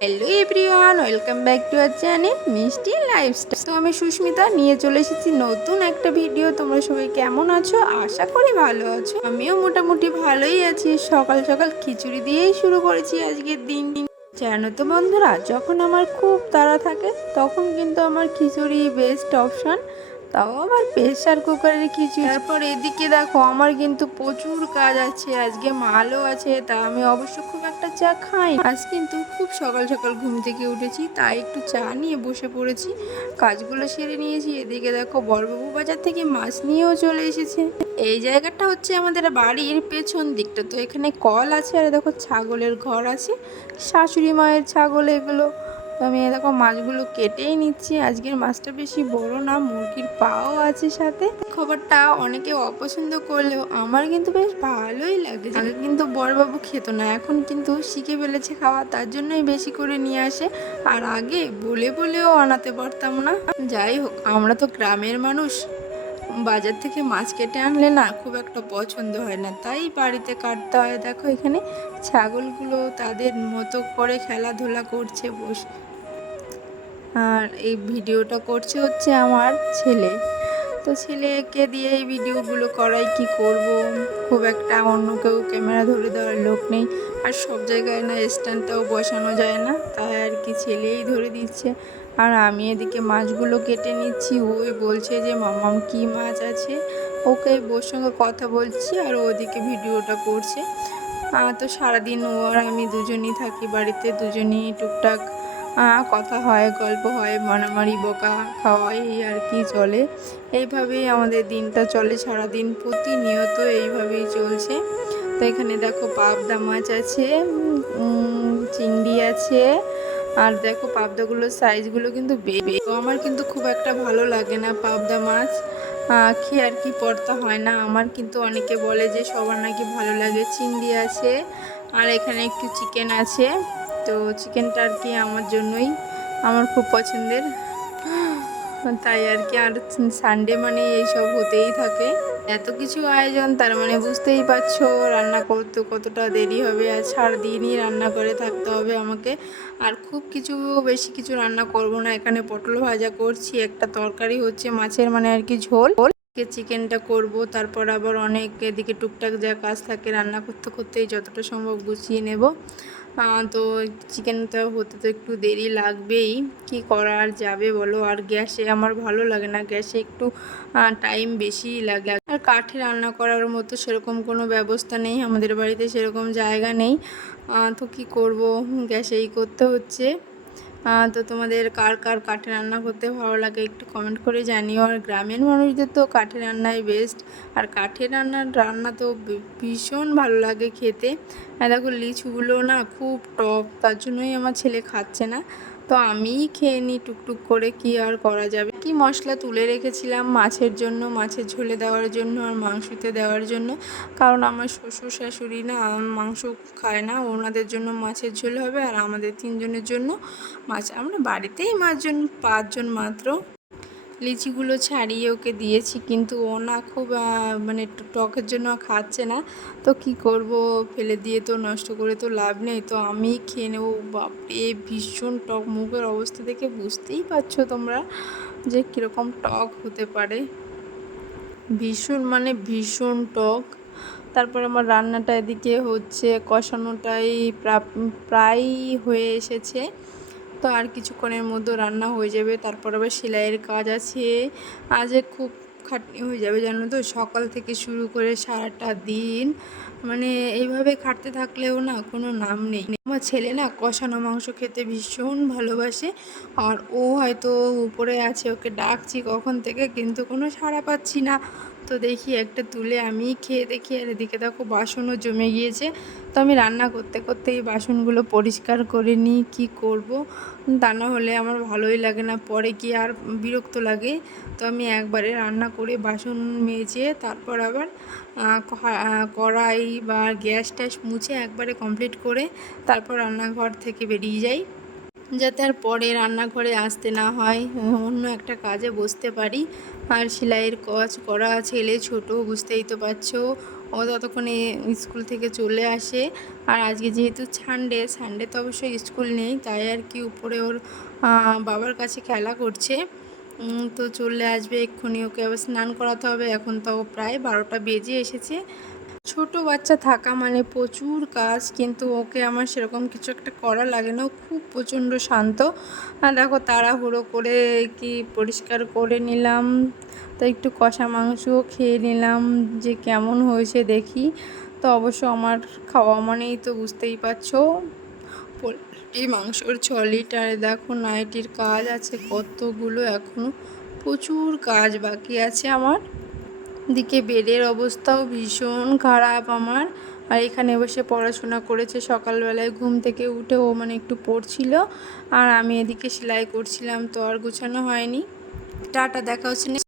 Hello everyone, welcome back to our channel Mishti lifestyle. তো আমি সুস্মিতা নিয়ে চলে এসেছি নতুন একটা ভিডিও। তোমরা সবাই কেমন আছো? আশা করি ভালো আছো। আমিও মোটামুটি ভালোই আছি। সকাল সকাল খিচুড়ি দিয়েই শুরু করেছি আজকের দিন। জানো তো বন্ধুরা, যখন আমার খুব তাড়া থাকে তখন কিন্তু আমার খিচুড়ি বেস্ট অপশান, তাও আবার প্রেশার কুকারের খিচুড়ি। তারপর এদিকে দেখো, আমার কিন্তু প্রচুর কাজ আছে, আজকে মালও আছে, তা আমি অবশ্য খুব একটা চা খাই। আজ কিন্তু খুব সকাল সকাল ঘুম থেকে উঠেছি, তাই একটু চা নিয়ে বসে পড়েছি, কাজগুলো সেরে নিয়েছি। এদিকে দেখো, বড়বাবু বাজার থেকে মাছ নিয়েও চলে এসেছে। এই জায়গাটা হচ্ছে আমাদের বাড়ির পেছন দিকটা, তো এখানে কল আছে, আর দেখো ছাগলের ঘর আছে, শাশুড়ি মায়ের ছাগল এগুলো। তো আমি দেখো মাছগুলো কেটেই নিচ্ছি। আজকের মাছটা বেশি বড় না, মুরগির পাও আছে সাথে। খাবারটা অনেকে অপছন্দ করলেও আমার কিন্তু বেশ ভালোই লাগে। আগে কিন্তু বড়বাবু খেত না, এখন কিন্তু শিখে ফেলেছে খাওয়া, তার জন্যই বেশি করে নিয়ে আসে। আর আগে বলে বলেও আনাতে পারতাম না। যাই হোক, আমরা তো গ্রামের মানুষ, বাজার থেকে মাছ কেটে আনলে না খুব একটা পছন্দ হয় না, তাই বাড়িতে কাটতে হয়। দেখো এখানে ছাগলগুলো তাদের মতো করে খেলাধুলা করছে বসে। আর এই ভিডিওটা করছে হচ্ছে আমার ছেলে। তো ছেলেকে দিয়ে এই ভিডিওগুলো করাই, কি করব, খুব একটা অন্য কেউ ক্যামেরা ধরে দেওয়ার লোক নেই। আর সব জায়গায় না স্ট্যান্ডটাও বসানো যায় না, তাই আর কি ছেলেই ধরে দিচ্ছে। আর আমি এদিকে মাছগুলো কেটে নিচ্ছি, ওই বলছে যে মামাম কি মাছ আছে, ওকে ওর সঙ্গে কথা বলছি আর ওদিকে ভিডিওটা করছে। তো সারাদিন ও আর আমি দুজনই থাকি বাড়িতে, দুজনই টুকটাক কথা হয়, গল্প হয়, মারামারি বকা খাওয়া, এই আর কি চলে। এইভাবেই আমাদের দিনটা চলে, সারাদিন প্রতিনিয়ত এইভাবেই চলছে। তো এখানে দেখো পাবদা মাছ আছে, চিংড়ি আছে, আর দেখো পাবদাগুলোর সাইজগুলো কিন্তু আমার কিন্তু খুব একটা ভালো লাগে না পাবদা মাছ খেয়ে, আর কি পড়তা হয় না আমার। কিন্তু অনেকে বলে যে সবার নাকি ভালো লাগে। চিংড়ি আছে, আর এখানে একটু চিকেন আছে। তো চিকেনটা আর কি আমার জন্যই, আমার খুব পছন্দের, তাই আর কি। আর সানডে মানে এইসব হতেই থাকে, এত কিছু আয়োজন, তার মানে বুঝতেই পারছো রান্না করতে কতটা দেরি হবে। আর সারাদিনই রান্না করে থাকতে হবে আমাকে। আর খুব কিছু বেশি কিছু রান্না করব না, এখানে পটল ভাজা করছি, একটা তরকারি হচ্ছে মাছের, মানে আর কি ঝোল, চিকেনটা করব, তারপর আবার অনেক এদিকে টুকটাক যা কাজ থাকে রান্না করতে করতেই যতটা সম্ভব গুছিয়ে নেব। তো চিকেনটা হতে তো একটু দেরি লাগবেই, কি করার যাবে বলো। আর গ্যাসে আমার ভালো লাগে না, গ্যাসে একটু টাইম বেশি লাগে। আর কাঠে রান্না করার মতো সেরকম কোনো ব্যবস্থা নেই আমাদের বাড়িতে, সেরকম জায়গা নেই। তো কি করব, গ্যাসেই করতে হচ্ছে। তো তোমাদের কার কার কাঠে রান্না করতে ভালো লাগে একটু কমেন্ট করে জানিও। আর গ্রামের মানুষদের তো কাঠে রান্নাই বেস্ট, আর কাঠের রান্না তো ভীষণ ভালো লাগে খেতে। আর দেখো লিচুগুলো না খুব টক, তার জন্যই আমার ছেলে খাচ্ছে না, তো আমিই খেয়ে নিই টুকটুক করে, কি আর করা যাবে। কি মশলা তুলে রেখেছিলাম মাছের জন্য, মাছের ঝোলে দেওয়ার জন্য আর মাংসতে দেওয়ার জন্য, কারণ আমার শ্বশুর শাশুড়ি না মাংস খায় না, ওনাদের জন্য মাছের ঝোল হবে, আর আমাদের তিনজনের জন্য মাছ। আমরা বাড়িতেই 5জন মাত্র। লিচিগুলো ছাড়িয়ে ওকে দিয়েছি, কিন্তু ও না খুব মানে টকের জন্য খাচ্ছে না। তো কি করব, ফেলে দিয়ে তো নষ্ট করে তো লাভ নেই, তো আমি খেয়ে নেবো। বাপরে ভীষণ টক, মুখের অবস্থা দেখে বুঝতেই পারছো তোমরা যে কীরকম টক হতে পারে, ভীষণ মানে ভীষণ টক। তারপর আমার রান্নাটা এদিকে হচ্ছে, কষানোটাই প্রায় হয়ে এসেছে, তো আর কিছুক্ষণের মধ্যে রান্না হয়ে যাবে। তারপর আবার সেলাইয়ের কাজ আছে, আজ খুব খাটনি হয়ে যাবে জানো তো, সকাল থেকে শুরু করে সারাটা দিন, মানে এইভাবে খাটতে থাকলেও না কোনো নাম নেই। আমার ছেলে না কষানো মাংস খেতে ভীষণ ভালোবাসে, আর ও হয়তো উপরে আছে, ওকে ডাকছি কখন থেকে, কিন্তু কোনো সাড়া পাচ্ছি না। তো দেখি একটা তুলে আমি খেয়ে দেখি, আর এদিকে দেখো বাসনও জমে গিয়েছে। তো আমি রান্না করতে করতে এই বাসনগুলো পরিষ্কার করে নিই, কী করব, তা না হলে আমার ভালোই লাগে না, পরে কি আর বিরক্ত লাগে। তো আমি একবারে রান্না করে বাসন মেজে তারপর আবার কড়াই বা গ্যাস ট্যাস মুছে একবারে কমপ্লিট করে তারপর রান্নাঘর থেকে বেরিয়ে যাই, যাতে আর পরে রান্নাঘরে আসতে না হয়, অন্য একটা কাজে বসতে পারি। আর সেলাইয়ের কাজ করা, ছেলে ছোট বুঝতেই তো পারছো, ও ততক্ষণে স্কুল থেকে চলে আসে। আর আজকে যেহেতু সানডে তো অবশ্যই স্কুল নেই, তাই আর কি উপরে ওর বাবার কাছে খেলা করছে। তো চলে আসবে এক্ষুনি, ওকে আবার স্নান করাতে হবে। এখন তো প্রায় 12টা বেজে এসেছে। ছোট বাচ্চা থাকা মানে প্রচুর কাজ, কিন্তু ওকে আমার সেরকম কিছু একটা করা লাগে না, ও খুব প্রচণ্ড শান্ত। আর দেখো তাড়াহুড়ো করে কি পরিষ্কার করে নিলাম, তো একটু কষা মাংসও খেয়ে নিলাম যে কেমন হয়েছে দেখি। তো অবশ্য আমার খাওয়া মানেই তো বুঝতেই পারছো পোলট্রি মাংসর 6 লিটার। দেখো নাইটির কাজ আছে কতগুলো, এখনও প্রচুর কাজ বাকি আছে আমার। দিকে বেডের অবস্থাও ভীষণ খারাপ আমার। আর এখানে বসে পড়াশোনা করেছে, সকালবেলায় ঘুম থেকে উঠে ও মানে একটু পড়ছিল, আর আমি এদিকে সেলাই করছিলাম, তো আর গোছানো হয়নি। টাটা, দেখা হচ্ছে।